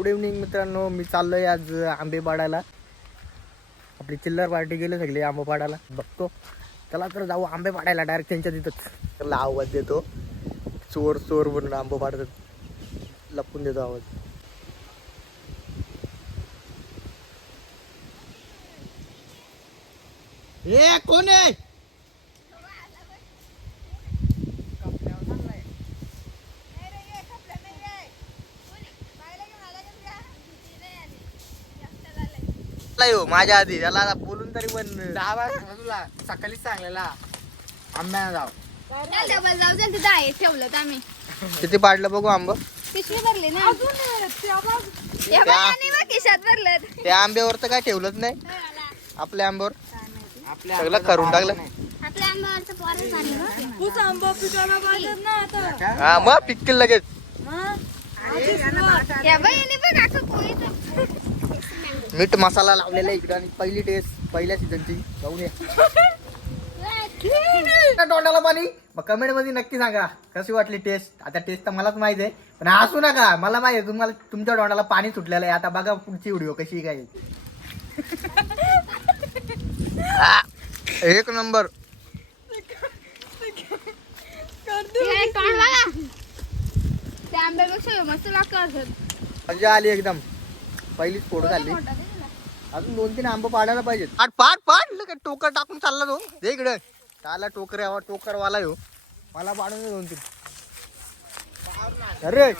Good evening मित्रांनो. मी चाललोय आज आंबे पाडायला. आपली चिल्लर पार्टी गेले सगळे आंबे पाडायला. बघतो. चला तर जाऊ आंबे पाडायला डायरेक्ट त्यांच्या तिथंच. त्याला आवाज देतो. चोर चोर म्हणून आंबे पाडतात. लपून देतो आवाज. ए कोण आहे? नाही हो माझ्या आधी. त्याला बोलून तरी पण दहा बारा तुला सकाळीच सांगलेला. आंब्याला जाव चल डबल जाऊ दे तिथं आहे ठेवलं आम्ही. किती पाडलं बघू आंब? पिशवी भरली ना. या बाई, आणि मग खिशात भरलं त्या आंब्यावर तर काय ठेवलंच नाही. आपल्या आंब्यावर. आपल्या सगळं करून टाकलं. आपल्या आंब्यावरचं पोरं झालं ना. तूच आंबा पिकाला पाहिजेत ना आता. हा मग पिकल लगेच. या बाई, आणि बघ असं पोळीचं. मीठ मसाला लावलेला आहे इकडं आणि पहिली टेस्ट पहिल्या सीझनची जाऊन या. त्या तोंडाला पाणी. मग कमेंटमध्ये नक्की सांगा कशी वाटली टेस्ट आता टेस्ट तर मलाच माहीत आहे पण हसू नका. मला माहिती आहे तुम्हाला तुमच्या तोंडाला पाणी सुटलेलं आहे. आता बघा पुढची व्हिडिओ कशी काय एक नंबर. मस्त लागतं असं. मजा आली एकदम. पहिलीच फोडो झाली. अजून दोन तीन आंबे पाडायला पाहिजेत. पाड पाड पाड. टोकर टाकून चालला तो. दे इकडे. त्याला टोकर टोकरवाला येऊ मला पाडून दोन तीन. अरे!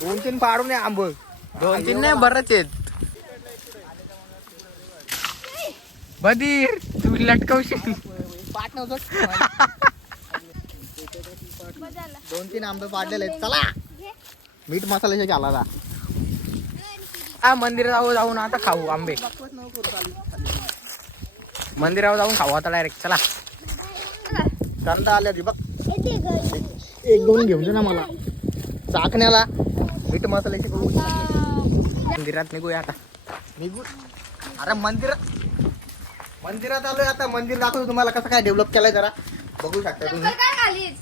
दोन तीन पाडून ये आंब. दोन तीन नाही बरंच आहेत. बधीर तू लटकवशील पाट नव्हतं. दोन तीन आंबे पाडलेले आहेत. चला. मीठ मसाल्याच्या घालायला हा मंदिरावर जाऊन आता खाऊ आंबे. मंदिरावर जाऊन खाऊ आता डायरेक्ट चला. कांदा आल्या बघ एक दोन घेऊन दे ना मला. चाकण्याला. मीठ मसाल्याची करू मंदिरात निघूया आता. निघू? अरे मंदिरात मंदिरात आलोय आता. मंदिर दाखवतो तुम्हाला कसं काय डेव्हलप केलंय जरा. बघू शकता तुम्ही?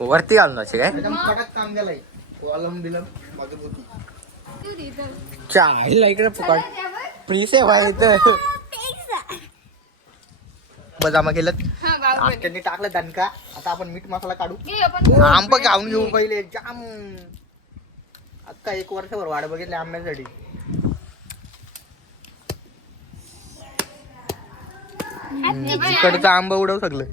वरती घालून जायचे काय? कडक काम केलंय कॉलम बिलम मजबूती. चायला इकडे फुकट प्लीज आहे बजामा केलं. आष्ट्यांनी टाकलं दणका. आता आपण मीठ मसाला काढू. आंब खाऊन घेऊ पहिले. जाम. आता एक वर्षभर वाट बघितली आंब्यासाठी. इकडचं आंब उडव सगळं.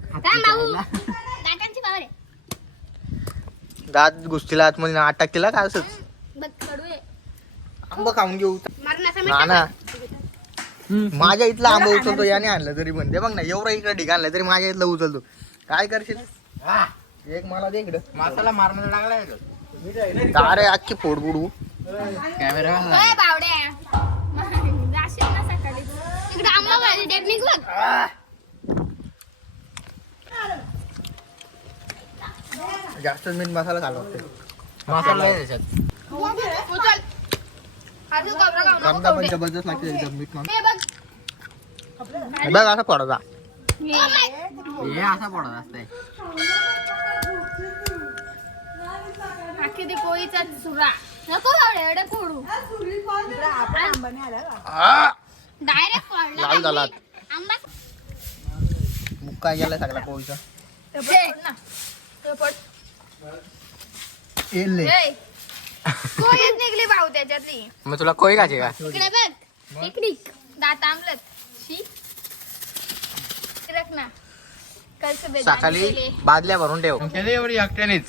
दात घुसतीला आतमध्ये. आठ टाकतीला का असंच. आंब खाऊन घेऊ. ना ना. माझ्या इथला आंबा उचलतो याने आणलं तरी पण. ते बघ ना एवढा इकडे ठिकाण आणलं तरी माझ्या इथलं उचलतो. काय करशील? एक मला दे इकडं. मसाला मारण्याला लागलाय अरे अख्खी फोड बुडू कॅमेरा ओय, बावड्या. जाशील ना सकाळी. इकडं आंबा भाजी टेक्निक बघ. जास्त मीठ मसाला घालवा मसाला त्याच्यात उचल. अजून खोबरं घालू नको कांदा पण. जबरदस्त लागते एकदम मीठ हे बघ. असा पडायचा हे. हे असा पडत असतंय. अख्खी ती पोळीचा सुरा नको बावड्या, एवढं खोडू. डायरेक्ट लाल झाला आंबा मुक्का गेला सगळा पोळीचा हे. कोळीच निघली भाऊ त्याच्यातली मग तुला कोई खायचे का? इकडे बघ टेक्निक दात आंबलत. शी. रख ना. कल सुबह सकाळी बादल्या भरून ठेव. एवढी एकट्यानेच.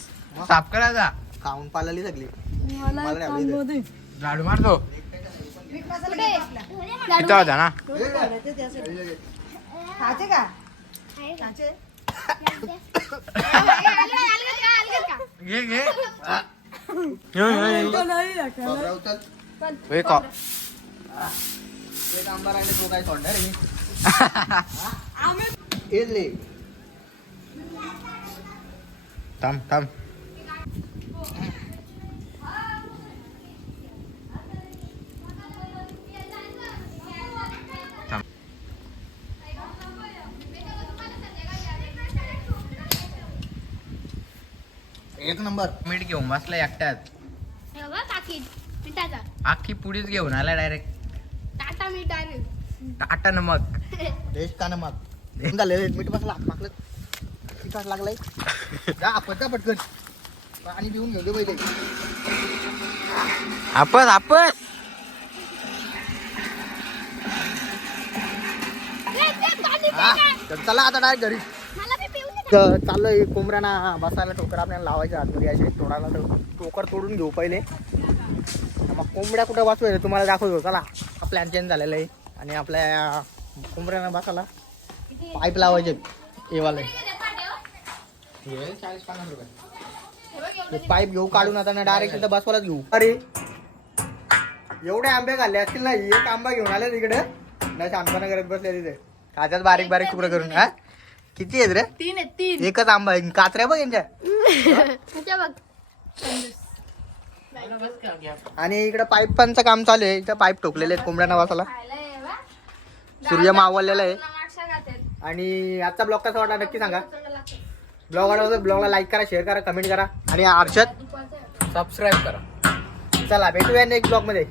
साफ करायचा खाऊन पाळली सगळी. मला नाही. झाडू मारतो. कुठे? इथं होता ना? का? घे घे. हे. का राहिले तो काय सोडणार एक नंबर. मीठ घेऊन बसला एकट्यात. हे बघ, पाकिट मिठाचा. आखी पुडीच घेऊन आला डायरेक्ट टाटा मीठ डायरेक्ट टाटा नमक. देश का मग झालं मीठ बसला. मागलं. तिखट लागलाय. जा पटकन पाणी पिऊन घेऊ दे पहिले. आपस आपस हा, तर चला आता डायरेक्ट घरी. तर चाललोय कोंबड्यांना बसायला टोकर आपल्याला लावायचं आतमध्ये असे तोडायला तर टोकर तोडून घेऊ पहिले. मग कोंबड्या कुठं बसवायचं तुम्हाला दाखवतो. चला प्लॅन चेंज झालेलं आहे. आणि आपल्या कोंबऱ्यांना बसायला पाईप लावायचे एवाले पाईप घेऊ काढून आता ना डायरेक्ट तिथं बसवायलाच घेऊ. अरे एवढे आंबे खाल्ले असतील ना एक आंबा घेऊन आले तिकडे नाही आंबा करत बसले तिथे. काचाच बारीक बारीक तुकडं करून हा? किती आहेत रे? तीन आहेत तीन. एकच आंबा आहे. कात्र्या बघ यांच्या. बघ. आणि इकडे पाईपांचं काम चालू आहे. इथं पाईप ठोकलेले आहेत कोंबड्या नावासाला. सूर्य मावळलेला आहे. आणि आजचा ब्लॉग कसा वाटला नक्की सांगा. ब्लॉग आवडला ब्लॉगला लाईक करा शेअर करा कमेंट करा. आणि हर्षद? सबस्क्राईब करा. चला भेटूया नेक्स्ट ब्लॉगमध्ये.